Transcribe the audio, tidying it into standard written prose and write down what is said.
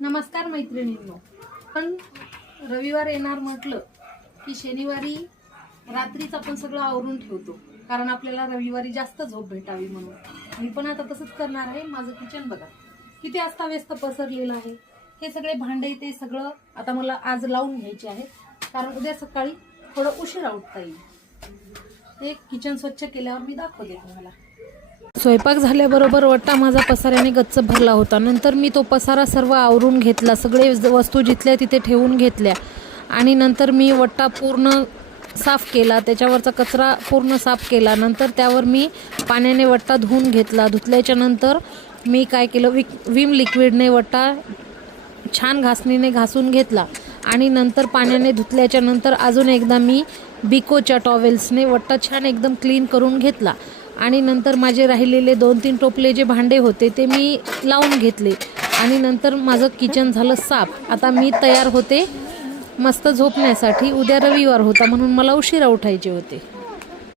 नमस्कार मैत्रिणींनो, पण रविवार येणार म्हटलं की शनिवारी रात्रीच आपण सगळं आवरून ठेवतो, कारण आपल्याला रविवारी जास्त झोप भेटावी म्हणून. मी पण आता तसंच करणार आहे. माझं किचन बघा किती अस्ताव्यस्त पसरलेलं आहे. हे सगळे भांडे ते सगळं आता मला आज लावून घ्यायचे आहेत, कारण उद्या सकाळी थोडं उशिरा उठता येईल. ते किचन स्वच्छ केल्यावर मी दाखवते तुम्हाला. स्वयंपाक झाल्याबरोबर वट्टा माझा पसाऱ्याने गच्च भरला होता. नंतर मी तो पसारा सर्व आवरून घेतला, सगळे वस्तू जिथल्या तिथे ठेवून घेतल्या आणि नंतर मी वट्टा पूर्ण साफ केला, त्याच्यावरचा कचरा पूर्ण साफ केला. नंतर त्यावर मी पाण्याने वट्टा धुवून घेतला. धुतल्याच्या नंतर मी काय केलं, विम लिक्विडने वट्टा छान घासणीने घासून घेतला आणि नंतर पाण्याने धुतल्याच्या नंतर अजून एकदा मी बिकोच्या टॉवेल्सने वट्टा छान एकदम क्लीन करून घेतला आणि नंतर माझे राहिलेले 2-3 टोपले जे भांडे होते ते मी लावून घेतले आणि नंतर माझं किचन झालं साफ. आता मी तयार होते मस्त झोपण्यासाठी. उद्या रविवार होता म्हणून मला उशिरा उठायचे होते.